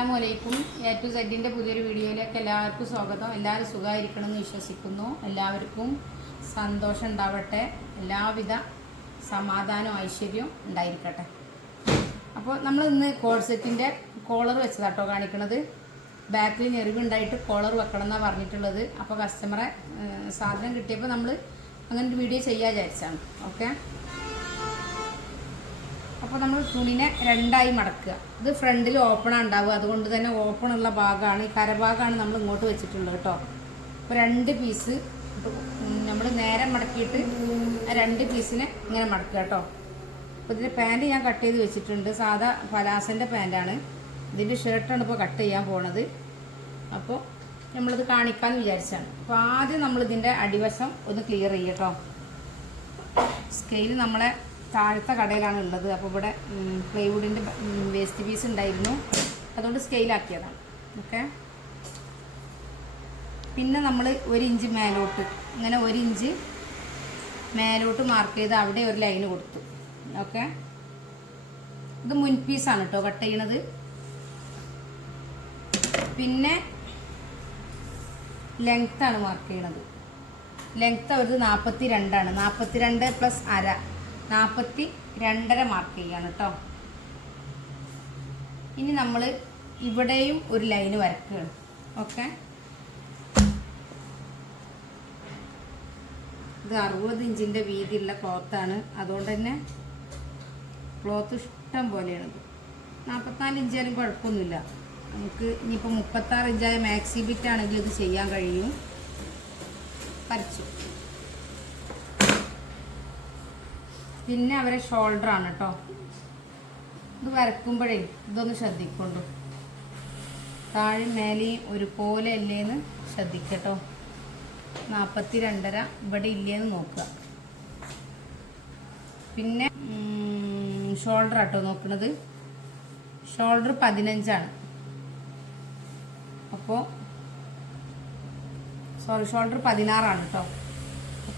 അസ്സാമലൈക്കും A to സെഡിന്റെ പുതിയൊരു വീഡിയോയിലേക്ക് എല്ലാവർക്കും സ്വാഗതം. എല്ലാവരും സുഖമായിരിക്കണം എന്ന് വിശ്വസിക്കുന്നു. എല്ലാവർക്കും സന്തോഷം ഉണ്ടാവട്ടെ. എല്ലാവിധ സമാധാനവും ഐശ്വര്യവും ഉണ്ടായിരിക്കട്ടെ. അപ്പോൾ നമ്മൾ ഇന്ന് കോഡ് കോളർ വെച്ചതാട്ടോ കാണിക്കണത്. ബാക്കിൽ ഞെറിവുണ്ടായിട്ട് കോളർ വെക്കണം എന്നാണ് പറഞ്ഞിട്ടുള്ളത് അപ്പോൾ കസ്റ്റമറെ സാധനം കിട്ടിയപ്പോൾ നമ്മൾ അങ്ങനെ ഒരു വീഡിയോ ചെയ്യാൻ വിചാരിച്ചാണ്. ഓക്കെ? അപ്പോൾ നമ്മൾ തുണിനെ രണ്ടായി മടക്കുക. ഇത് ഫ്രണ്ടിൽ ഓപ്പൺ ഉണ്ടാവുക. അതുകൊണ്ട് തന്നെ ഓപ്പൺ ഉള്ള ഭാഗമാണ്. ഈ കരഭാഗമാണ് നമ്മൾ ഇങ്ങോട്ട് വെച്ചിട്ടുള്ളത് കേട്ടോ. അപ്പോൾ രണ്ട് പീസ് നമ്മൾ നേരെ മടക്കിയിട്ട് രണ്ട് പീസിനെ ഇങ്ങനെ മടക്കുക കേട്ടോ. അപ്പോൾ ഇതിന്റെ പാന്റ് ഞാൻ കട്ട് ചെയ്ത് വെച്ചിട്ടുണ്ട്. സാധാ പലാസന്റെ പാന്റാണ് ഇതിന്റെ ഷർട്ടാണ് ഇപ്പോൾ കട്ട് ചെയ്യാൻ പോണത്. അപ്പോൾ നമ്മളിത് കാണിക്കാമെന്ന് വിചാരിച്ചാണ്. അപ്പോൾ ആദ്യം നമ്മളിതിന്റെ അടിവശം ഒന്ന് ക്ലിയർ ചെയ്യട്ടോ സ്കെയിൽ നമ്മളെ താഴത്തെ കടയിലാണ് ഉള്ളത്. അപ്പോൾ ഇവിടെ പ്ലൈവുഡിന്റെ വേസ്റ്റ് പീസ് ഉണ്ടായിരുന്നു. അതുകൊണ്ട് സ്കെയിലാക്കിയതാണ് ഓക്കെ പിന്നെ നമ്മൾ ഒരു ഇഞ്ച് മേലോട്ട് ഇങ്ങനെ ഒരു ഇഞ്ച് മേലോട്ട് മാർക്ക് ചെയ്ത് അവിടെ ഒരു ലൈന് കൊടുത്തു. ഓക്കെ ഇത് മുൻ പീസാണ് കേട്ടോ കട്ട് ചെയ്യണത്. പിന്നെ ലെങ്ത്താണ് മാർക്ക് ചെയ്യണത്. ലെങ്ത് അവരത് നാൽപ്പത്തി രണ്ടാണ് നാൽപ്പത്തി രണ്ട് പ്ലസ് അര. നാൽപ്പത്തി രണ്ടര മാർക്ക് ചെയ്യാണ് കേട്ടോ ഇനി നമ്മൾ ഇവിടെയും ഒരു ലൈന് വരക്കുകയാണ്. ഓക്കെ ഇത് അറുപത് ഇഞ്ചിന്റെ വീതിയുള്ള ക്ലോത്താണ് അതുകൊണ്ട് തന്നെ ക്ലോത്ത് ഇഷ്ടം പോലെയാണ് നാൽപ്പത്തിനാല് ഇഞ്ചായാലും കുഴപ്പമൊന്നുമില്ല. നമുക്ക് ഇനിയിപ്പോൾ മുപ്പത്താറ് ഇഞ്ചായ മാക്സി ബിറ്റ് ആണെങ്കിൽ ഇത് ചെയ്യാൻ കഴിയും. വരച്ചു. പിന്നെ അവരെ ഷോൾഡർ ആണ് കേട്ടോ ഇത് വരക്കുമ്പോഴേ ഇതൊന്ന് ശ്രദ്ധിക്കൊണ്ടു. താഴെ മേലെയും ഒരുപോലെ അല്ലേന്ന് ശ്രദ്ധിക്കട്ടോ. നാൽപ്പത്തി രണ്ടര ഇവിടെ ഇല്ലേന്ന് നോക്കുക. പിന്നെ ഷോൾഡർ ആട്ടോ നോക്കുന്നത് ഷോൾഡർ പതിനഞ്ചാണ്. അപ്പോൾ സോറി ഷോൾഡർ പതിനാറാണ് കേട്ടോ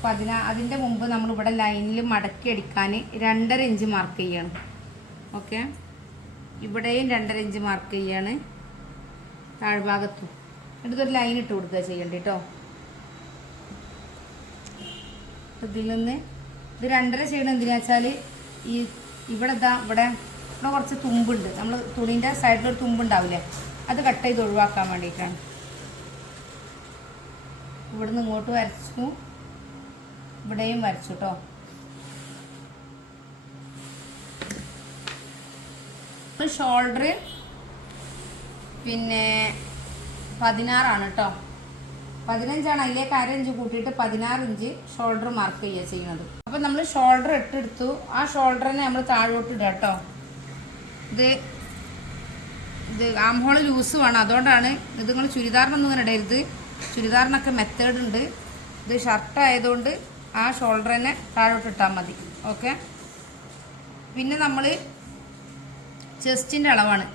പതിനാ അതിന്റെ മുമ്പ് നമ്മളിവിടെ ലൈനിൽ മടക്കി അടിക്കാൻ രണ്ടര ഇഞ്ച് മാർക്ക് ചെയ്യണം. ഓക്കെ ഇവിടെയും രണ്ടര ഇഞ്ച് മാർക്ക് ചെയ്യാണ്. താഴ്ഭാഗത്തും. എന്നിട്ടൊരു ലൈൻ ഇട്ട് കൊടുക്കുക ചെയ്യണ്ട കേട്ടോ ഇതിൽ നിന്ന് ഇത് രണ്ടര ചെയ്യണം എന്തിനാ വെച്ചാൽ ഈ ഇവിടെ ഇതാ ഇവിടെ ഇവിടെ കുറച്ച് തുമ്പുണ്ട്. നമ്മൾ തുണീന്റെ സൈഡിലൊരു തുമ്പുണ്ടാവില്ലേ? അത് കട്ട് ചെയ്ത് ഒഴിവാക്കാൻ വേണ്ടിയിട്ടാണ്. ഇവിടുന്ന് ഇങ്ങോട്ട് വരച്ചു. ഇവിടെയും വരച്ചു കേട്ടോ ഷോൾഡർ പിന്നെ പതിനാറാണ് കേട്ടോ പതിനഞ്ചാണ്. അതിലേക്ക് അരഞ്ച് കൂട്ടിയിട്ട് പതിനാറ് ഇഞ്ച് ഷോൾഡർ മാർക്ക് ചെയ്യുക ചെയ്യുന്നത്. അപ്പം നമ്മൾ ഷോൾഡർ ഇട്ടെടുത്തു. ആ ഷോൾഡറിനെ നമ്മൾ താഴോട്ട് ഇടുക കേട്ടോ ഇത് ഇത് ആം ഹോൾ ലൂസ് വേണം അതുകൊണ്ടാണ് ഇത് നിങ്ങൾ ചുരിദാറിനൊന്നും ഇങ്ങനെ ഇടരുത്. ചുരിദാറിനൊക്കെ മെത്തേഡ് ഉണ്ട്. ഇത് ഷർട്ട് ആയതുകൊണ്ട് ആ ഷോൾഡർ തന്നെ താഴോട്ട് ഇട്ടാൽ മതി. ഓക്കെ പിന്നെ നമ്മൾ ചെസ്റ്റിന്റെ അളവാണ്.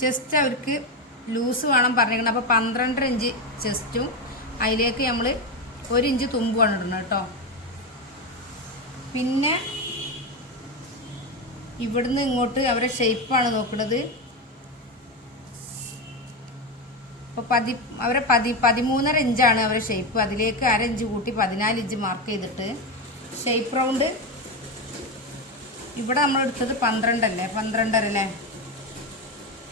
ചെസ്റ്റ് അവർക്ക് ലൂസ് വേണം പറഞ്ഞിരിക്കണം അപ്പോൾ പന്ത്രണ്ടര ഇഞ്ച് ചെസ്റ്റും അതിലേക്ക് നമ്മൾ ഒരു ഇഞ്ച് തുമ്പുമാണ് ഇടണം കേട്ടോ. പിന്നെ ഇവിടുന്ന് ഇങ്ങോട്ട് അവരെ ഷേപ്പാണ് നോക്കുന്നത്. അപ്പോൾ പതി അവരെ പതി പതിമൂന്നര ഇഞ്ചാണ് അവരെ ഷേപ്പ് അതിലേക്ക് അര ഇഞ്ച് കൂട്ടി പതിനാല് ഇഞ്ച് മാർക്ക് ചെയ്തിട്ട് ഷേപ്പ് റൗണ്ട് ഇവിടെ നമ്മൾ എടുത്തത് പന്ത്രണ്ടല്ലേ? പന്ത്രണ്ടര അല്ലേ?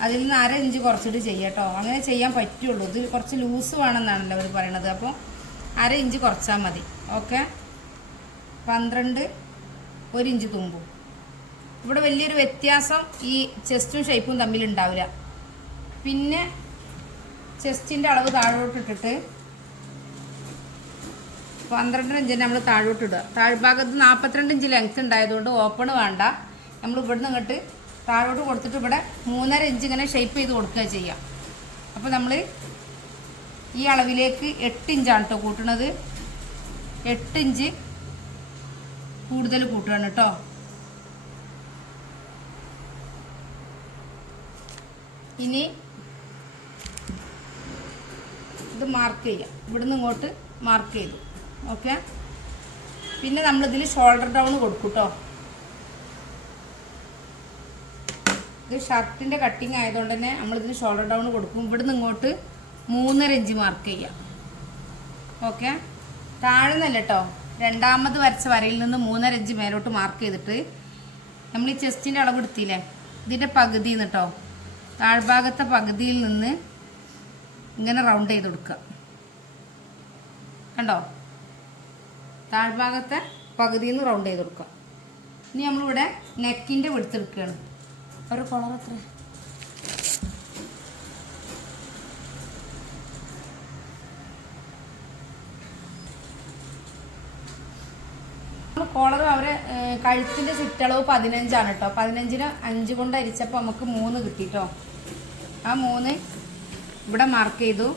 അതിൽ നിന്ന് അര ഇഞ്ച് കുറച്ചിട്ട് ചെയ്യട്ടോ അങ്ങനെ ചെയ്യാൻ പറ്റുള്ളൂ. ഇത് കുറച്ച് ലൂസ് വേണമെന്നാണല്ലോ അവർ പറയണത്. അപ്പോൾ അര ഇഞ്ച് കുറച്ചാൽ മതി. ഓക്കെ? പന്ത്രണ്ട് ഒരു ഇഞ്ച് തുമ്പും. ഇവിടെ വലിയൊരു വ്യത്യാസം ഈ ചെസ്റ്റും ഷേപ്പും തമ്മിൽ ഉണ്ടാവില്ല. പിന്നെ ചെസ്റ്റിന്റെ അളവ് താഴോട്ടിട്ടിട്ട് പന്ത്രണ്ടര പന്ത്രണ്ട് ഇഞ്ചിന് നമ്മൾ താഴോട്ടിടുക. താഴ്ഭാഗത്ത് നാൽപ്പത്തിരണ്ട് ഇഞ്ച് ലെങ്ത് ഉണ്ടായതുകൊണ്ട് ഓപ്പൺ വേണ്ട. നമ്മൾ ഇവിടുന്ന് ഇങ്ങോട്ട് താഴോട്ട് കൊടുത്തിട്ട് ഇവിടെ മൂന്നര ഇഞ്ച് ഇങ്ങനെ ഷേപ്പ് ചെയ്ത് കൊടുക്കുക ചെയ്യാം. അപ്പോൾ നമ്മൾ ഈ അളവിലേക്ക് എട്ട് ഇഞ്ചാണ് കേട്ടോ കൂട്ടണത്. എട്ട് ഇഞ്ച് കൂടുതൽ കൂട്ടുകയാണ് കേട്ടോ ഇനി ഇത് മാർക്ക് ചെയ്യാം. ഇവിടുന്ന് ഇങ്ങോട്ട് മാർക്ക് ചെയ്തു. ഓക്കെ പിന്നെ നമ്മൾ നമ്മളിതിൽ ഷോൾഡർ ഡൗൺ കൊടുക്കും കേട്ടോ ഇത് ഷർട്ടിന്റെ കട്ടിങ് ആയതുകൊണ്ട് തന്നെ നമ്മളിതിന് ഷോൾഡർ ഡൗൺ കൊടുക്കും. ഇവിടുന്ന് ഇങ്ങോട്ട് മൂന്നര ഇഞ്ച് മാർക്ക് ചെയ്യാം. ഓക്കെ താഴെ നിന്നല്ല കേട്ടോ രണ്ടാമത് വരച്ച വരയിൽ നിന്ന് മൂന്നര ഇഞ്ച് മേലോട്ട് മാർക്ക് ചെയ്തിട്ട് നമ്മൾ ഈ ചെസ്റ്റിന്റെ അളവ് എടുത്തില്ലേ? ഇതിന്റെ പകുതി കേട്ടോ താഴ്ഭാഗത്തെ പകുതിയിൽ നിന്ന് ഇങ്ങനെ റൗണ്ട് ചെയ്ത് കൊടുക്കുക. കണ്ടോ? താഴ്ഭാഗത്തെ പകുതിയിൽ നിന്ന് റൗണ്ട് ചെയ്ത് കൊടുക്കുക. ഇനി നമ്മളിവിടെ നെക്കിന്റെ വെടുത്തെടുക്കുകയാണ് ഒരു കളർ എത്ര കോളർ അവരെ കഴുത്തിന്റെ ചുറ്റളവ് പതിനഞ്ചാണ് കേട്ടോ. പതിനഞ്ചിന് അഞ്ച് കൊണ്ട് അരിച്ചപ്പോൾ നമുക്ക് മൂന്ന് കിട്ടി കേട്ടോ. ആ മൂന്ന് ഇവിടെ മാർക്ക് ചെയ്തു.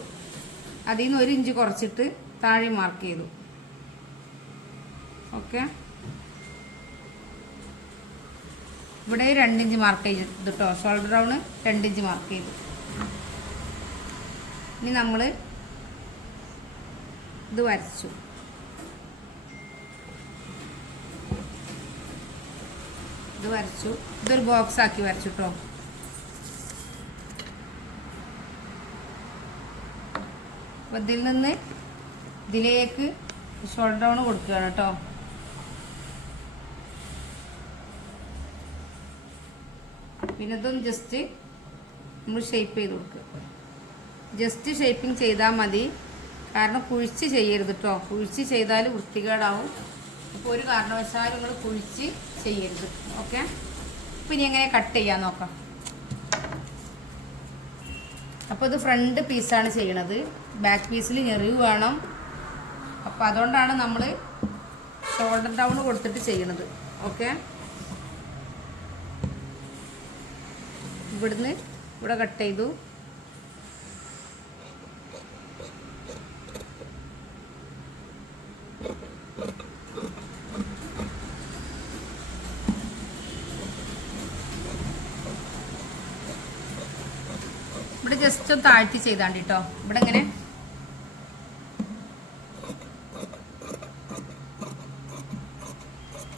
അതിൽ നിന്ന് ഒരു ഇഞ്ച് കുറച്ചിട്ട് താഴെ മാർക്ക് ചെയ്തു. ഓക്കെ ഇവിടെ രണ്ടിഞ്ച് മാർക്ക് ചെയ്തു കേട്ടോ ഷോൾഡർ ഡൗണ് രണ്ടിഞ്ച് മാർക്ക് ചെയ്തു. ഇനി നമ്മൾ ഇത് വരച്ചു. ഇത് വരച്ചു. ഇതൊരു ബോക്സ് ആക്കി വരച്ചു കേട്ടോ അപ്പോൾ ഇതിൽ നിന്ന് ഇതിലേക്ക് ഷോൾഡർ ഡൗൺ കൊടുക്കുകയാണ് കേട്ടോ. പിന്നെ ഇതൊന്ന് ജസ്റ്റ് നമ്മൾ ഷേപ്പ് ചെയ്ത് കൊടുക്കുക ജസ്റ്റ് ഷേപ്പിംഗ് ചെയ്താൽ മതി. കാരണം കുഴിച്ച് ചെയ്യരുത് കേട്ടോ കുഴിച്ച് ചെയ്താൽ വൃത്തികേടാവും. അപ്പോൾ ഒരു കാരണവശാലും നിങ്ങൾ കുഴിച്ച് ചെയ്യരുത്. ഓക്കെ അപ്പം ഇനി എങ്ങനെ കട്ട് ചെയ്യാൻ നോക്കാം. അപ്പോൾ ഇത് ഫ്രണ്ട് പീസാണ് ചെയ്യണത്. ബാക്ക് പീസിൽ ഞെറിവ് വേണം. അപ്പോൾ അതുകൊണ്ടാണ് നമ്മൾ ഷോൾഡർ ഡൗൺ കൊടുത്തിട്ട് ചെയ്യണത്. ഓക്കെ ഇവിടുന്ന് ഇവിടെ കട്ട് ചെയ്തു ഇവിടെ ജസ്റ്റ് ഒന്ന് താഴ്ത്തി ചെയ്താണ്ട് കേട്ടോ ഇവിടെ ഇങ്ങനെ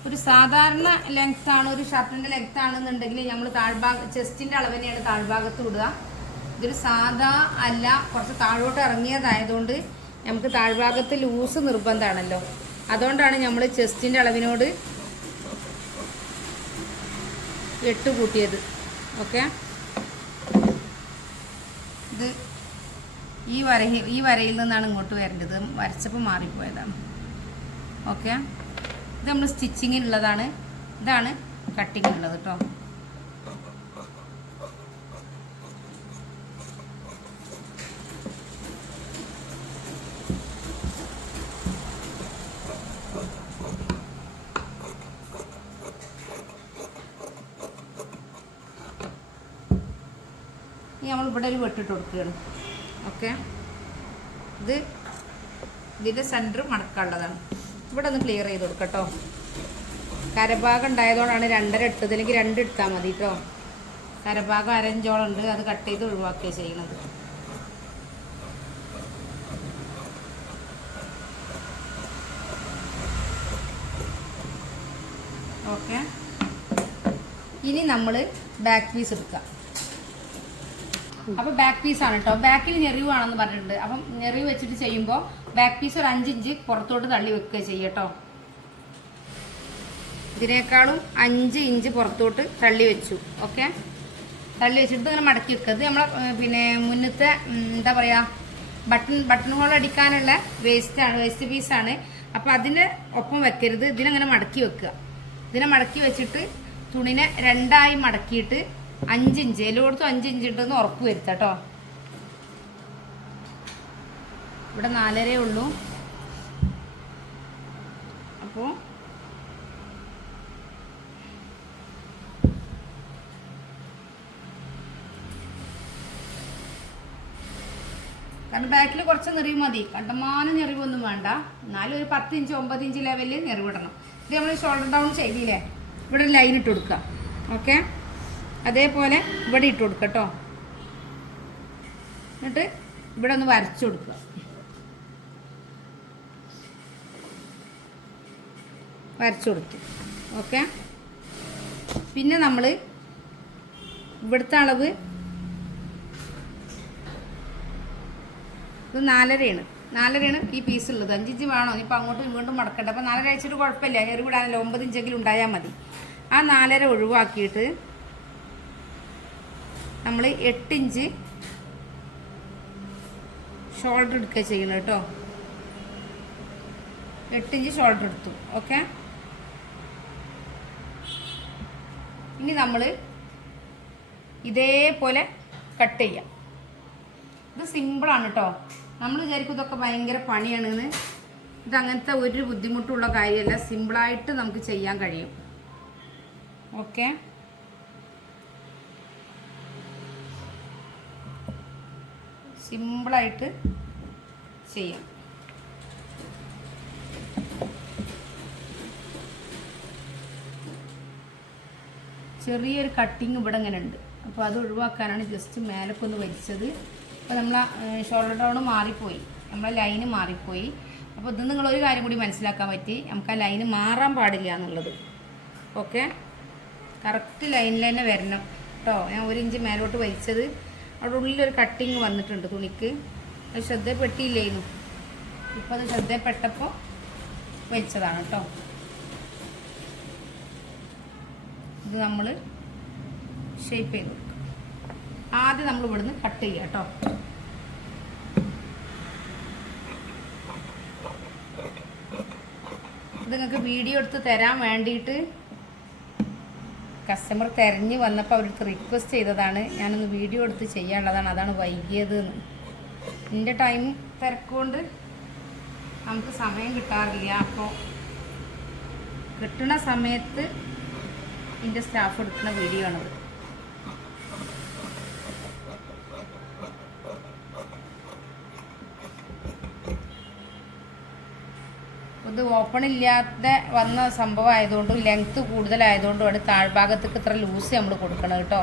ഒരു സാധാരണ ലെങ്ത് ആണ് ഒരു ഷർട്ടിന്റെ ലെങ്ത് ആണെന്നുണ്ടെങ്കിൽ നമ്മൾ താഴ്ഭാഗം ചെസ്റ്റിന്റെ അളവ് തന്നെയാണ് താഴ്ഭാഗത്ത് വിടുക ഇതൊരു സാധാ അല്ല കുറച്ച് താഴോട്ട് ഇറങ്ങിയതായതുകൊണ്ട് നമുക്ക് താഴ്ഭാഗത്ത് ലൂസ് നിർബന്ധമാണല്ലോ. അതുകൊണ്ടാണ് നമ്മൾ ചെസ്റ്റിന്റെ അളവിനോട് എട്ട് കൂട്ടിയത്. ഓക്കെ ഈ വര ഈ വരയിൽ നിന്നാണ് ഇങ്ങോട്ട് വരേണ്ടത്. വരച്ചപ്പോൾ മാറിപ്പോയതാണ്. ഓക്കെ ഇത് നമ്മൾ സ്റ്റിച്ചിങ്ങിനുള്ളതാണ്. ഇതാണ് കട്ടിങ്ങിനുള്ളത് കേട്ടോ ഇനി നമ്മൾ ഇവിടെ ഒരു വെട്ടിട്ട് കൊടുക്കുകയാണ്. ഓക്കെ. ഇത് ഇതിന്റെ സെന്റർ മടക്കാനുള്ളതാണ് ഇവിടെ ഒന്ന് ക്ലിയർ ചെയ്ത് കൊടുക്കട്ടോ. കരഭാഗം ഉണ്ടായതുകൊണ്ടാണ് രണ്ടര ഇട്ടത് അല്ലെങ്കിൽ രണ്ട് ഇട്ടാൽ മതി കേട്ടോ കരഭാഗം അരഞ്ചോളുണ്ട് അത് കട്ട് ചെയ്ത് ഒഴിവാക്കുക ചെയ്യണത് ഓക്കെ. ഇനി നമ്മൾ ബാക്ക് പീസ് എടുക്കാം. അപ്പൊ ബാക്ക് പീസ് ആണ് കേട്ടോ ബാക്കിൽ ഞെറിവ് ആണെന്ന് പറഞ്ഞിട്ടുണ്ട്. അപ്പം ഞെറിവ് വെച്ചിട്ട് ചെയ്യുമ്പോൾ ബാക്ക് പീസ് ഒരു അഞ്ചിഞ്ച് പുറത്തോട്ട് തള്ളി വെക്കുക ചെയ്യട്ടോ ഇതിനേക്കാളും അഞ്ച് ഇഞ്ച് പുറത്തോട്ട് തള്ളി വെച്ചു. ഓക്കെ തള്ളി വെച്ചിട്ട് ഇങ്ങനെ മടക്കി വെക്കുക. ഇത് നമ്മളെ പിന്നെ മുന്നത്തെ എന്താ പറയാ ബട്ടൺ ബട്ടൺ ഹോൾ അടിക്കാനുള്ള വേസ്റ്റ് ആണ് വേസ്റ്റ് പീസാണ് അപ്പം അതിന് ഒപ്പം വെക്കരുത്. ഇതിനങ്ങനെ മടക്കി വെക്കുക. ഇതിനെ മടക്കി വെച്ചിട്ട് തുണിനെ രണ്ടായി മടക്കിയിട്ട് അഞ്ചിഞ്ച്. എല്ലായിടത്തും അഞ്ചിഞ്ച് ഉണ്ടെന്ന് ഉറപ്പ് വരുത്താം കേട്ടോ. ഇവിടെ നാലരേ ഉള്ളൂ. അപ്പോൾ കാരണം ബാക്കിൽ കുറച്ച് നിറിവ് മതി. കണ്ടമാനം ഞെറിവൊന്നും വേണ്ട. എന്നാലും ഒരു പത്ത് ഇഞ്ച് ഒമ്പത് ഇഞ്ച് ലെവലിൽ നിറിവിടണം ഇത് നമ്മൾ ഷോൾഡർ ഡൗൺ ചെയ്തില്ലേ? ഇവിടെ ലൈൻ ഇട്ട് കൊടുക്കുക. ഓക്കെ അതേപോലെ ഇവിടെ ഇട്ട് കൊടുക്കുക കേട്ടോ എന്നിട്ട് ഇവിടെ ഒന്ന് വരച്ചു കൊടുക്കുക വരച്ചു കൊടുത്തു ഓക്കെ? പിന്നെ നമ്മൾ ഇവിടുത്തെ അളവ് ഇത് നാലരയാണ്. നാലരയാണ് ഈ പീസ് ഉള്ളത്. അഞ്ചിഞ്ച് വേണോ? ഇനിയിപ്പോൾ അങ്ങോട്ട് വീണ്ടും മടക്കണ്ട. അപ്പോൾ നാലര അയച്ചിട്ട് കുഴപ്പമില്ല. കയറി വിടാനല്ലോ ഒമ്പത് ഇഞ്ചെങ്കിലും ഉണ്ടായാൽ മതി. ആ നാലര ഒഴിവാക്കിയിട്ട് നമ്മൾ എട്ടിഞ്ച് ഷോൾഡർ എടുക്കുക ചെയ്യണം കേട്ടോ. എട്ടിഞ്ച് ഷോൾഡർ എടുത്തു ഓക്കെ ഇനി നമ്മൾ ഇതേപോലെ കട്ട് ചെയ്യാം. ഇത് സിമ്പിളാണ് കേട്ടോ. നമ്മൾ വിചാരിക്കും ഇതൊക്കെ ഭയങ്കര പണിയാണെന്ന്. ഇതങ്ങനത്തെ ഒരു ബുദ്ധിമുട്ടുള്ള കാര്യമല്ല. സിമ്പിളായിട്ട് നമുക്ക് ചെയ്യാൻ കഴിയും. ഓക്കെ സിമ്പിളായിട്ട് ചെയ്യാം. ചെറിയൊരു കട്ടിങ് ഇവിടെ ഇങ്ങനെ ഉണ്ട്. അപ്പോൾ അത് ഒഴിവാക്കാനാണ് ജസ്റ്റ് മേലൊക്കെ ഒന്ന് വലിച്ചത്. അപ്പോൾ നമ്മൾ ഷോൾഡർ ഡൗൺ മാറിപ്പോയി. നമ്മളെ ലൈന് മാറിപ്പോയി. അപ്പോൾ ഇത് നിങ്ങളൊരു കാര്യം കൂടി മനസ്സിലാക്കാൻ പറ്റി. നമുക്ക് ആ ലൈന് മാറാൻ പാടില്ല എന്നുള്ളത്. ഓക്കെ കറക്റ്റ് ലൈനിൽ തന്നെ വരണം. കേട്ടോ? ഞാൻ ഒരു ഇഞ്ച് മേലോട്ട് വലിച്ചത്. അവിടെ ഉള്ളിലൊരു കട്ടിങ് വന്നിട്ടുണ്ട് തുണിക്ക്. അത് ശ്രദ്ധപ്പെട്ടില്ലേന്നു ഇപ്പോൾ അത് ശ്രദ്ധപ്പെട്ടപ്പോൾ വലിച്ചതാണ് കേട്ടോ ഇത് നമ്മൾ ഷേപ്പ് ചെയ്ത് ആദ്യം നമ്മൾ ഇവിടുന്ന് കട്ട് ചെയ്യുക കേട്ടോ ഇത് നിങ്ങൾക്ക് വീഡിയോ എടുത്ത് തരാൻ വേണ്ടിയിട്ട് കസ്റ്റമർ തിരഞ്ഞ് വന്നപ്പോൾ അവർക്ക് റിക്വസ്റ്റ് ചെയ്തതാണ് ഞാനൊന്ന് വീഡിയോ എടുത്ത് ചെയ്യാനുള്ളതാണ് അതാണ് വൈകിയത് എന്ന് എന്റെ ടൈം തിരക്കുകൊണ്ട് നമുക്ക് സമയം കിട്ടാറില്ല. അപ്പോൾ കിട്ടുന്ന സമയത്ത് എന്റെ സ്റ്റാഫ് എടുക്കുന്ന വീഡിയോ ആണത്. ഇത് ഓപ്പൺ ഇല്ലാത്ത വന്ന സംഭവം ആയതുകൊണ്ടും ലെങ്ത് കൂടുതലായതുകൊണ്ടുമാണ് താഴ്ഭാഗത്തേക്ക് ഇത്ര ലൂസ് നമ്മൾ കൊടുക്കണം കേട്ടോ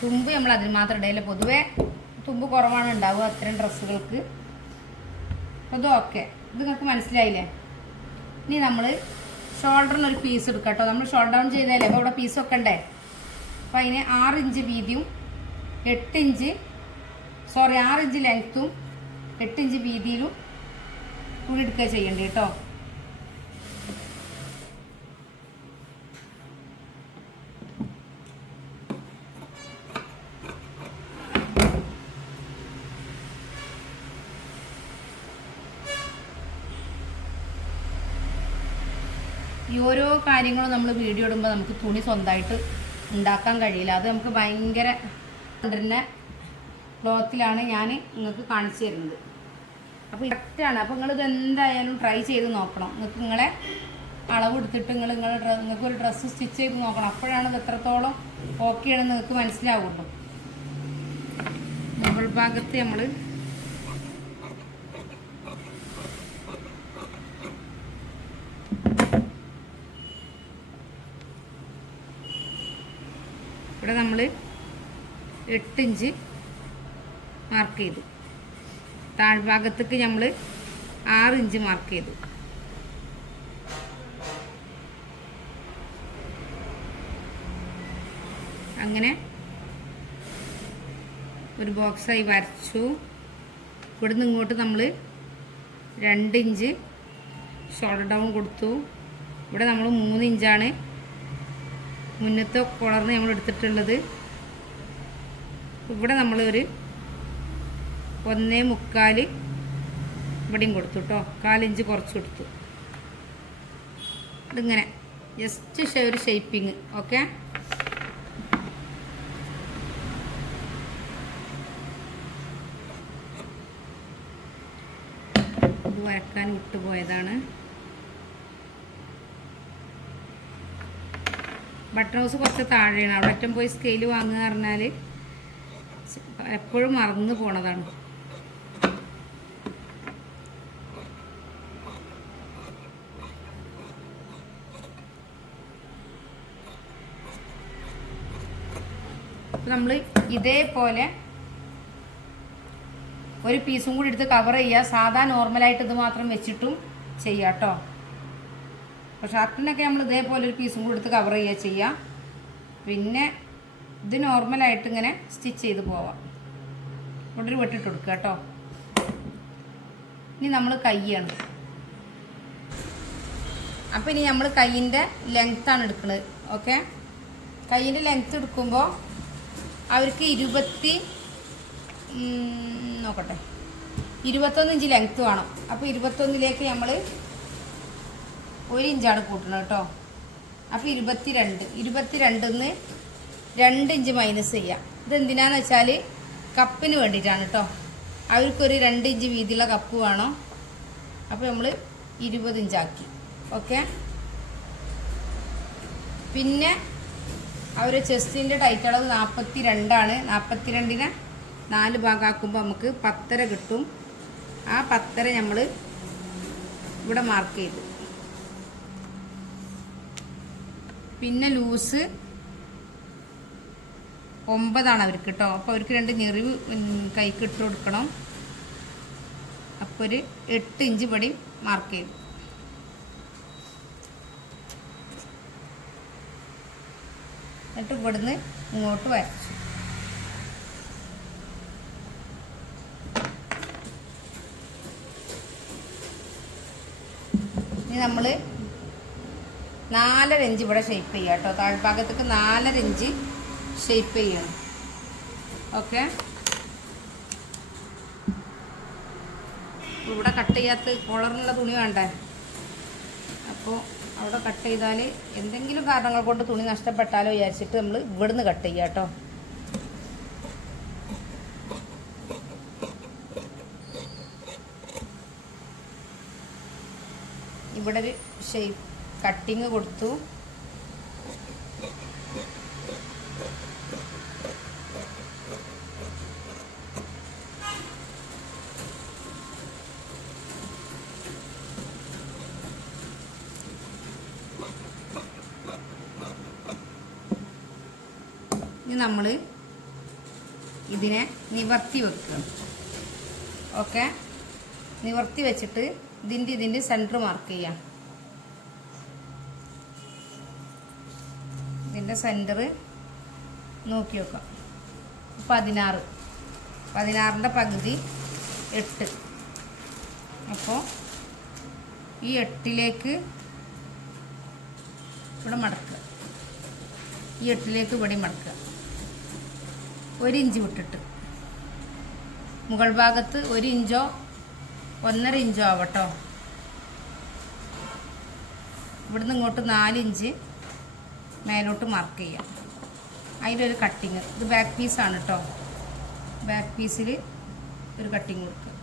തുമ്പ് നമ്മൾ അതിന് മാത്രം ഇടയില്ല പൊതുവേ തുമ്പ് കുറവാണ് ഉണ്ടാവുക അത്തരം ഡ്രസ്സുകൾക്ക്. അതും ഓക്കെ ഇത് മനസ്സിലായില്ലേ? ഇനി നമ്മൾ ഷോൾഡറിന് ഒരു പീസ് എടുക്കാം കേട്ടോ നമ്മൾ ഷോൾഡർ ഡൗൺ ചെയ്താലേ അപ്പോൾ ഇവിടെ പീസ് വെക്കണ്ടേ? അപ്പോൾ അതിന് ആറ് ഇഞ്ച് വീതിയും എട്ട് ഇഞ്ച് സോറി ആറ് ഇഞ്ച് ലെങ്ത്തും എട്ട് ഇഞ്ച് വീതിയിലും തുണി എടുക്കുക ചെയ്യേണ്ടി കേട്ടോ ഈ ഓരോ കാര്യങ്ങളും നമ്മൾ വീഡിയോ ഇടുമ്പോൾ നമുക്ക് തുണി സ്വന്തമായിട്ട് ഉണ്ടാക്കാൻ കഴിയില്ല. അത് നമുക്ക് ഭയങ്കര കൊണ്ടുവരുന്ന ക്ലോത്തിലാണ് ഞാൻ നിങ്ങൾക്ക് കാണിച്ചു തരുന്നത്. അപ്പോൾ കറക്റ്റാണ് അപ്പോൾ നിങ്ങളിത് എന്തായാലും ട്രൈ ചെയ്ത് നോക്കണം. നിങ്ങൾക്ക് നിങ്ങളെ അളവ് എടുത്തിട്ട് നിങ്ങൾ നിങ്ങളുടെ നിങ്ങൾക്ക് ഒരു ഡ്രസ്സ് സ്റ്റിച്ച് ചെയ്ത് നോക്കണം. അപ്പോഴാണ് ഇത് എത്രത്തോളം ഓക്കെ ആണെന്ന് നിങ്ങൾക്ക് മനസ്സിലാവുള്ളൂ. മുകൾ ഭാഗത്ത് നമ്മൾ ഇവിടെ നമ്മൾ എട്ട് ഇഞ്ച് മാർക്ക് ചെയ്തു. താഴ്ഭാഗത്തേക്ക് നമ്മൾ ആറ് ഇഞ്ച് മാർക്ക് ചെയ്തു. അങ്ങനെ ഒരു ബോക്സായി വരച്ചു. ഇവിടുന്ന് ഇങ്ങോട്ട് നമ്മൾ രണ്ട് ഇഞ്ച് ഷോൾഡർ ഡൗൺ കൊടുത്തു. ഇവിടെ നമ്മൾ മൂന്ന് ഇഞ്ചാണ് മുന്നത്തെ കുളർന്ന് നമ്മൾ എടുത്തിട്ടുള്ളത്. ഇവിടെ നമ്മളൊരു ഒന്നേ മുക്കാൽ ഇവിടെയും കൊടുത്തു കേട്ടോ. കാലിഞ്ച് കുറച്ച് കൊടുത്തു. ഇതിങ്ങനെ ജസ്റ്റ് ഒരു ഷേപ്പിങ് ഓക്കെ ഇത് വരക്കാൻ വിട്ടുപോയതാണ്. ബട്ടൺ ഹൗസ് കുറച്ച് താഴെയാണ്. അവിടെ പോയി സ്കെയിൽ വാങ്ങുക പറഞ്ഞാൽ എപ്പോഴും മറന്നു പോണതാണ്. നമ്മൾ ഇതേപോലെ ഒരു പീസും കൂടി എടുത്ത് കവർ ചെയ്യുക സാധാ നോർമലായിട്ട് ഇത് മാത്രം വെച്ചിട്ടും ചെയ്യാം കേട്ടോ അപ്പോൾ ഷർട്ടിനൊക്കെ നമ്മൾ ഇതേപോലെ ഒരു പീസും കൂടി എടുത്ത് കവർ ചെയ്യുക ചെയ്യുക പിന്നെ ഇത് നോർമലായിട്ട് ഇങ്ങനെ സ്റ്റിച്ച് ചെയ്ത് പോവാം. ഇവിടെ ഒരു വെട്ടിട്ട് കൊടുക്കുക കേട്ടോ. ഇനി നമ്മൾ കൈയാണ്. അപ്പോൾ ഇനി നമ്മൾ കൈയിന്റെ ലെങ്ത്താണ് എടുക്കുന്നത് ഓക്കെ കൈയിന്റെ ലെങ്ത്ത് എടുക്കുമ്പോൾ അവർക്ക് ഇരുപത്തി നോക്കട്ടെ. ഇരുപത്തൊന്ന് ഇഞ്ച് ലെങ്ത്ത് വേണം. അപ്പോൾ ഇരുപത്തൊന്നിലേക്ക് നമ്മൾ ഒരു ഇഞ്ചാണ് കൂട്ടണം കേട്ടോ. അപ്പോൾ ഇരുപത്തി രണ്ട് ഇരുപത്തി രണ്ടിന്ന് രണ്ട് ഇഞ്ച് മൈനസ് ചെയ്യാം. ഇതെന്തിനാന്ന് വെച്ചാൽ കപ്പിന് വേണ്ടിയിട്ടാണ് കേട്ടോ അവർക്കൊരു രണ്ട് ഇഞ്ച് വീതിയുള്ള കപ്പ് വേണം. അപ്പോൾ നമ്മൾ ഇരുപത് ഇഞ്ചാക്കി ഓക്കെ പിന്നെ അവരെ ചെസ്റ്റിന്റെ ടൈറ്റ് അളവ് നാൽപ്പത്തി രണ്ടാണ് നാൽപ്പത്തി രണ്ടിനെ നാല് ഭാഗമാക്കുമ്പോൾ നമുക്ക് പത്തര കിട്ടും. ആ പത്തര നമ്മൾ ഇവിടെ മാർക്ക് ചെയ്ത്. പിന്നെ ലൂസ് ഒമ്പതാണ് അവർക്ക് കേട്ടോ അപ്പോൾ അവർക്ക് രണ്ട് ഞെറിവ് കൈക്ക് ഇട്ട് കൊടുക്കണം. അപ്പോൾ ഒരു എട്ട് ഇഞ്ച് പടി മാർക്ക് ചെയ്തു എന്നിട്ട് ഇവിടുന്ന് ഇങ്ങോട്ട് വരച്ചു. ഇനി നമ്മൾ നാലര ഇഞ്ച് ഇവിടെ ഷേപ്പ് ചെയ്യാം കേട്ടോ താഴ്ഭാഗത്തേക്ക് നാലര ഇഞ്ച് ഷേപ്പ് ചെയ്യണം ഓക്കെ ഇവിടെ കട്ട് ചെയ്യാത്ത കോളറിനുള്ള തുണി വേണ്ടേ? അപ്പോൾ അവിടെ കട്ട് ചെയ്താൽ എന്തെങ്കിലും കാരണങ്ങൾ കൊണ്ട് തുണി നഷ്ടപ്പെട്ടാലോ വിചാരിച്ചിട്ട് നമ്മൾ ഇവിടുന്ന് കട്ട് ചെയ്യുക കേട്ടോ ഇവിടെ ഒരു ഷേപ്പ് കട്ടിങ് കൊടുത്തു. നമ്മൾ ഇതിനെ നിവർത്തി വെക്കുക. ഓക്കെ? നിവർത്തി വെച്ചിട്ട് ഇതിന്റെ ഇതിന്റെ സെന്റർ മാർക്ക് ചെയ്യാം. ഇതിന്റെ സെന്റർ നോക്കി വെക്കാം. പതിനാറ്. പതിനാറിന്റെ പകുതി എട്ട്. അപ്പോൾ ഈ എട്ടിലേക്ക് ഇവിടെ മടക്കുക. ഈ എട്ടിലേക്ക് ഇവിടെ മടക്കുക. ഒരു ഇഞ്ച് വിട്ടിട്ട്. മുകൾ ഭാഗത്ത് ഒരു ഇഞ്ചോ ഒന്നര ഇഞ്ചോ ആവട്ടോ. ഇവിടുന്ന് ഇങ്ങോട്ട് നാലിഞ്ച് മേലോട്ട് മാർക്ക് ചെയ്യാം. അതിലൊരു കട്ടിങ് ഇത് ബാക്ക് പീസാണ് കേട്ടോ ബാക്ക് പീസിൽ ഒരു കട്ടിങ് കൊടുക്കുക.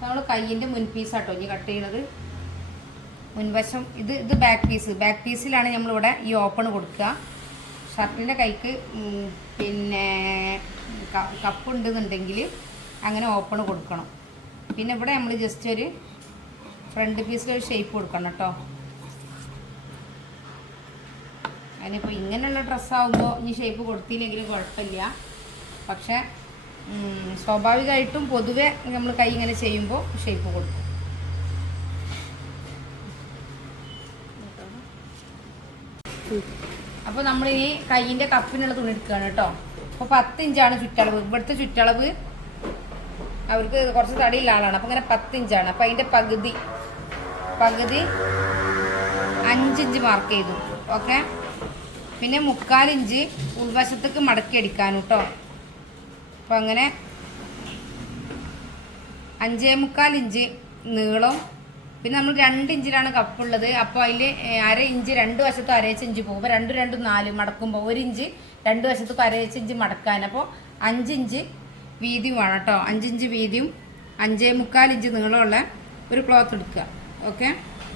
നമ്മൾ കയ്യിന്റെ മുൻ പീസാട്ടോ ഇനി കട്ട് ചെയ്യണത്. മുൻവശം ഇത് ഇത് ബാക്ക് പീസ് ബാക്ക് പീസിലാണ് നമ്മളിവിടെ ഈ ഓപ്പൺ കൊടുക്കുക. ഷർട്ടിന്റെ കൈക്ക് പിന്നെ കപ്പ് ഉണ്ടെന്നുണ്ടെങ്കിൽ അങ്ങനെ ഓപ്പൺ കൊടുക്കണം. പിന്നെ ഇവിടെ നമ്മൾ ജസ്റ്റ് ഒരു ഫ്രണ്ട് പീസിലൊരു ഷേപ്പ് കൊടുക്കണം കേട്ടോ. അതിനിപ്പോൾ ഇങ്ങനെയുള്ള ഡ്രസ്സാകുമ്പോൾ ഇനി ഷേപ്പ് കൊടുത്തില്ലെങ്കിലും കുഴപ്പമില്ല. പക്ഷേ സ്വാഭാവികമായിട്ടും പൊതുവെ നമ്മൾ കൈ ഇങ്ങനെ ചെയ്യുമ്പോൾ ഷേപ്പ് കൊടുക്കും. അപ്പോൾ നമ്മൾ ഈ കൈയിന്റെ കപ്പിനുള്ള തുണി എടുക്കുകയാണ് കേട്ടോ. അപ്പോൾ പത്ത് ഇഞ്ചാണ് ചുറ്റളവ്. ഇവിടുത്തെ ചുറ്റളവ് അവർക്ക് കുറച്ച് തടിയുള്ള ആളാണ്. അപ്പോൾ ഇങ്ങനെ പത്ത് ഇഞ്ചാണ്. അപ്പോൾ അതിന്റെ പകുതി പകുതി അഞ്ചിഞ്ച് മാർക്ക് ചെയ്തു. ഓക്കെ പിന്നെ മുക്കാലിഞ്ച് ഉൾവശത്തേക്ക് മടക്കി അടിക്കാനും കേട്ടോ. അപ്പോൾ അങ്ങനെ അഞ്ചേ മുക്കാൽ ഇഞ്ച് നീളം പിന്നെ നമ്മൾ രണ്ട് ഇഞ്ചിലാണ് കപ്പുള്ളത് അപ്പോൾ അതിൽ അര ഇഞ്ച് രണ്ട് വശത്തും അരയിച്ച ഇഞ്ച് പോകും. അപ്പോൾ രണ്ട് രണ്ടും നാല് മടക്കുമ്പോൾ ഒരു ഇഞ്ച് രണ്ട് വശത്തും അരയിച്ച ഇഞ്ച് മടക്കാൻ. അപ്പോൾ അഞ്ചിഞ്ച് വീതിയും വേണം കേട്ടോ അഞ്ചിഞ്ച് വീതിയും അഞ്ചേ മുക്കാൽ ഇഞ്ച് നീളമുള്ള ഒരു ക്ലോത്ത് എടുക്കുക. ഓക്കെ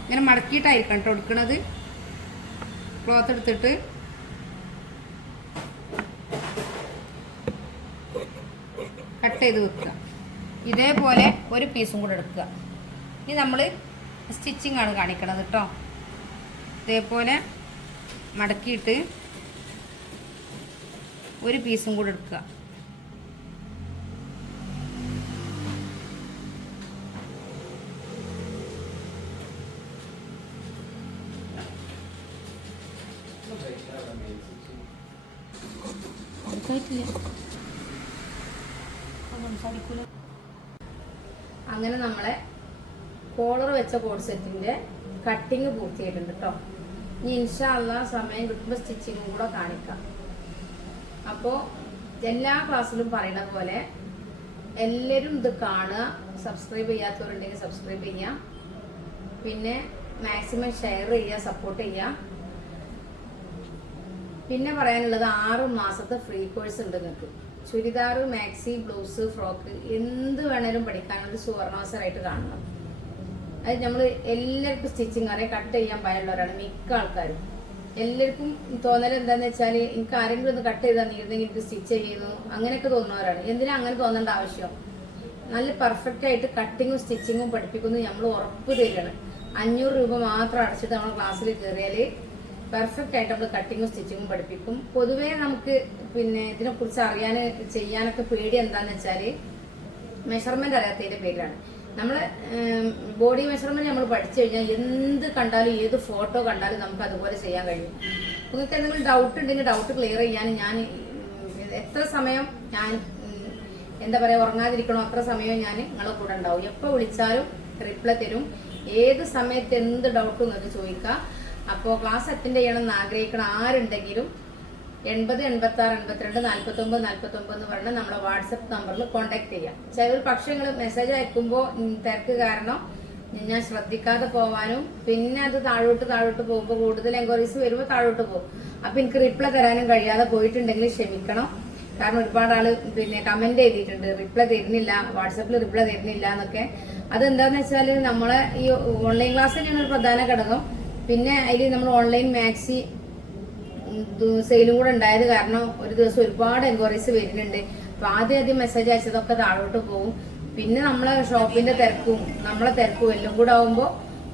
ഇങ്ങനെ മടക്കിയിട്ടായിരിക്കണം കേട്ടോ എടുക്കണത്. ക്ലോത്ത് എടുത്തിട്ട് കട്ട് ചെയ്ത് വെക്കുക. ഇതേപോലെ ഒരു പീസും കൂടെ എടുക്കുക. ഇനി നമ്മൾ സ്റ്റിച്ചിങ് ആണ് കാണിക്കണത് കേട്ടോ ഇതേപോലെ മടക്കിയിട്ട് ഒരു പീസും കൂടെ എടുക്കുക. വെച്ച കോഡ് സെറ്റിന്റെ കട്ടിങ് പൂർത്തിയായിട്ടുണ്ട് കേട്ടോ ഇനി ഇൻഷാല്ല സമയം കിട്ടുമ്പോൾ സ്റ്റിച്ചിങ്ങും കൂടെ കാണിക്കാം. അപ്പോൾ എല്ലാ ക്ലാസ്സിലും പറയുന്ന പോലെ എല്ലാവരും ഇത് കാണുക സബ്സ്ക്രൈബ് ചെയ്യാത്തവരുണ്ടെങ്കിൽ സബ്സ്ക്രൈബ് ചെയ്യുക പിന്നെ മാക്സിമം ഷെയർ ചെയ്യുക സപ്പോർട്ട് ചെയ്യുക. പിന്നെ പറയാനുള്ളത് ആറ് മാസത്തെ ഫ്രീ കോഴ്സ് ഉണ്ട് നിങ്ങൾക്ക്. ചുരിദാർ മാക്സി ബ്ലൗസ് ഫ്രോക്ക് എന്ത് വേണേലും പഠിക്കാനുള്ള സുവർണാവസരമായിട്ട് കാണണം. അത് നമ്മൾ എല്ലാവർക്കും സ്റ്റിച്ചിങ് അറിയാം കട്ട് ചെയ്യാൻ ഭയമുള്ളവരാണ് മിക്ക ആൾക്കാരും. എല്ലാവർക്കും തോന്നൽ എന്താന്ന് വെച്ചാൽ എനിക്ക് ആരെങ്കിലും ഒന്ന് കട്ട് ചെയ്താൽ നീരുന്നെങ്കിൽ എനിക്ക് സ്റ്റിച്ച് ചെയ്യുന്നു അങ്ങനെയൊക്കെ തോന്നുന്നവരാണ്. എന്തിനാ അങ്ങനെ തോന്നേണ്ട ആവശ്യം? നല്ല പെർഫെക്റ്റ് ആയിട്ട് കട്ടിങ്ങും സ്റ്റിച്ചിങ്ങും പഠിപ്പിക്കുന്നു നമ്മൾ ഉറപ്പ് തരികയാണ്. അഞ്ഞൂറ് രൂപ മാത്രം അടച്ചിട്ട് നമ്മൾ ക്ലാസ്സിൽ കയറിയാൽ പെർഫെക്റ്റ് ആയിട്ട് നമ്മൾ കട്ടിങ്ങും സ്റ്റിച്ചിങ്ങും പഠിപ്പിക്കും. പൊതുവേ നമുക്ക് പിന്നെ ഇതിനെക്കുറിച്ച് അറിയാൻ ചെയ്യാനൊക്കെ പേടി എന്താന്ന് വെച്ചാൽ മെഷർമെന്റ് അറിയാത്തതിന്റെ പേരിലാണ്. നമ്മൾ ബോഡി മെഷർമെന്റ് നമ്മൾ പഠിച്ചു കഴിഞ്ഞാൽ എന്ത് കണ്ടാലും ഏത് ഫോട്ടോ കണ്ടാലും നമുക്ക് അതുപോലെ ചെയ്യാൻ കഴിയും. നിങ്ങൾക്ക് എന്തെങ്കിലും ഡൗട്ട് ഉണ്ടെങ്കിൽ ഡൗട്ട് ക്ലിയർ ചെയ്യാൻ ഞാൻ എത്ര സമയം ഞാൻ എന്താ പറയാ ഉറങ്ങാതിരിക്കണോ അത്ര സമയം ഞാൻ നിങ്ങളെ കൂടെ ഉണ്ടാവും. എപ്പോൾ വിളിച്ചാലും റിപ്ലൈ തരും. ഏത് സമയത്ത് എന്ത് ഡൗട്ടും നിങ്ങൾക്ക് ചോദിക്കാം. അപ്പോൾ ക്ലാസ് അറ്റൻഡ് ചെയ്യണം എന്ന് ആഗ്രഹിക്കണം ആരുണ്ടെങ്കിലും എൺപത് എൺപത്തി ആറ് എൺപത്തിരണ്ട് നാൽപ്പത്തി ഒമ്പത് നാൽപ്പത്തി ഒമ്പത് എന്ന് പറഞ്ഞാൽ നമ്മുടെ വാട്സപ്പ് നമ്പറിൽ കോൺടാക്ട് ചെയ്യാം. ചില പക്ഷേ നിങ്ങൾ മെസ്സേജ് അയക്കുമ്പോൾ തിരക്ക് കാരണം ഞാൻ ശ്രദ്ധിക്കാതെ പോവാനും പിന്നെ അത് താഴോട്ട് താഴോട്ട് പോകുമ്പോൾ കൂടുതൽ എൻക്വയറീസ് വരുമ്പോൾ താഴോട്ട് പോകും. അപ്പൊ എനിക്ക് റിപ്ലൈ തരാനും കഴിയാതെ പോയിട്ടുണ്ടെങ്കിൽ ക്ഷമിക്കണം. കാരണം ഒരുപാട് ആൾ പിന്നെ കമന്റ് ചെയ്തിട്ടുണ്ട് റിപ്ലൈ തരുന്നില്ല വാട്സപ്പിൽ റിപ്ലൈ തരുന്നില്ല എന്നൊക്കെ. അതെന്താന്ന് വെച്ചാൽ നമ്മളെ ഈ ഓൺലൈൻ ക്ലാസ് തന്നെയാണ് ഒരു പ്രധാന ഘടകം. പിന്നെ അതിൽ നമ്മൾ ഓൺലൈൻ മാക്സി സെയിലും കൂടെ ഉണ്ടായത് കാരണം ഒരു ദിവസം ഒരുപാട് എൻക്വയറീസ് വരുന്നുണ്ട്. അപ്പൊ ആദ്യം ആദ്യം മെസ്സേജ് അയച്ചതൊക്കെ താഴോട്ട് പോകും. പിന്നെ നമ്മളെ ഷോപ്പിന്റെ തിരക്കും നമ്മളെ തിരക്കും എല്ലാം കൂടെ ആവുമ്പോൾ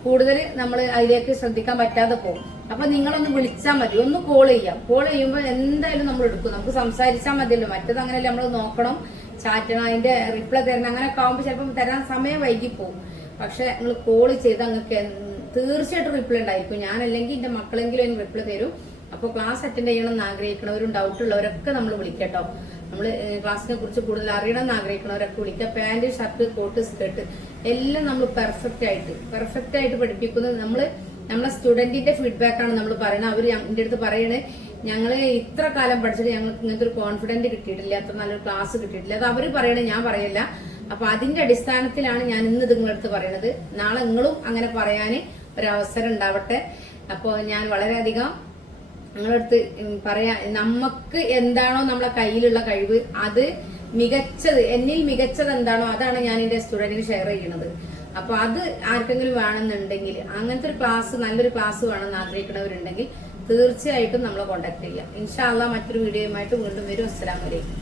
കൂടുതൽ നമ്മൾ അതിലേക്ക് ശ്രദ്ധിക്കാൻ പറ്റാതെ പോകും. അപ്പൊ നിങ്ങളൊന്ന് വിളിച്ചാൽ മതി. ഒന്ന് കോൾ ചെയ്യാം. കോൾ ചെയ്യുമ്പോൾ എന്തായാലും നമ്മൾ എടുക്കും. നമുക്ക് സംസാരിച്ചാൽ മതിയല്ലോ. മറ്റത് അങ്ങനെയല്ല നമ്മൾ നോക്കണം. ചാറ്റണം അതിന്റെ റിപ്ലൈ തരണം അങ്ങനെയൊക്കെ ആവുമ്പോൾ ചിലപ്പോൾ തരാൻ സമയം വൈകി പോകും പക്ഷെ നിങ്ങൾ കോൾ ചെയ്ത് അങ്ങക്ക് തീർച്ചയായിട്ടും റിപ്ലൈ ഉണ്ടായിരിക്കും. ഞാനല്ലെങ്കിൽ എന്റെ മക്കളെങ്കിലും അതിന് റിപ്ലൈ തരും. അപ്പോൾ ക്ലാസ് അറ്റൻഡ് ചെയ്യണം എന്ന് ആഗ്രഹിക്കണവരും ഡൗട്ട് ഉള്ളവരൊക്കെ നമ്മൾ വിളിക്കട്ടോ. നമ്മൾ ക്ലാസ്സിനെ കുറിച്ച് കൂടുതൽ അറിയണം എന്ന് ആഗ്രഹിക്കണവരൊക്കെ വിളിക്കുക പാന്റ് ഷർട്ട് കോട്ട് സ്കേർട്ട് എല്ലാം നമ്മൾ പെർഫെക്റ്റ് ആയിട്ട് പെർഫെക്റ്റ് ആയിട്ട് പഠിപ്പിക്കുന്നത് നമ്മൾ നമ്മളെ സ്റ്റുഡന്റിന്റെ ഫീഡ്ബാക്ക് ആണ് നമ്മൾ പറയുന്നത് അവർ എന്റെ അടുത്ത് പറയണേ ഞങ്ങൾ ഇത്ര കാലം പഠിച്ചിട്ട് ഞങ്ങൾക്ക് ഇങ്ങനത്തെ ഒരു കോൺഫിഡന്റ് കിട്ടിയിട്ടില്ല. അത്ര നല്ലൊരു ക്ലാസ് കിട്ടിയിട്ടില്ല. അത് അവർ പറയണേ ഞാൻ പറയല്ല. അപ്പൊ അതിന്റെ അടിസ്ഥാനത്തിലാണ് ഞാൻ ഇന്ന് നിങ്ങളടുത്ത് പറയണത്. നാളെ നിങ്ങളും അങ്ങനെ പറയാൻ ഒരവസരം ഉണ്ടാവട്ടെ. അപ്പോൾ ഞാൻ വളരെയധികം നിങ്ങളടുത്ത് പറയാ നമുക്ക് എന്താണോ നമ്മളെ കയ്യിലുള്ള കഴിവ് അത് മികച്ചത് എന്നിൽ മികച്ചത് എന്താണോ അതാണ് ഞാൻ എന്റെ സ്റ്റുഡന്റിന് ഷെയർ ചെയ്യണത്. അപ്പൊ അത് ആർക്കെങ്കിലും വേണമെന്നുണ്ടെങ്കിൽ അങ്ങനത്തെ ഒരു ക്ലാസ് നല്ലൊരു ക്ലാസ് വേണമെന്ന് ആഗ്രഹിക്കുന്നവരുണ്ടെങ്കിൽ തീർച്ചയായിട്ടും നമ്മളെ കോൺടാക്ട് ചെയ്യാം. ഇൻഷാല്ല മറ്റൊരു വീഡിയോയുമായിട്ട് വീണ്ടും വരും. അസ്സലാമലൈക്കും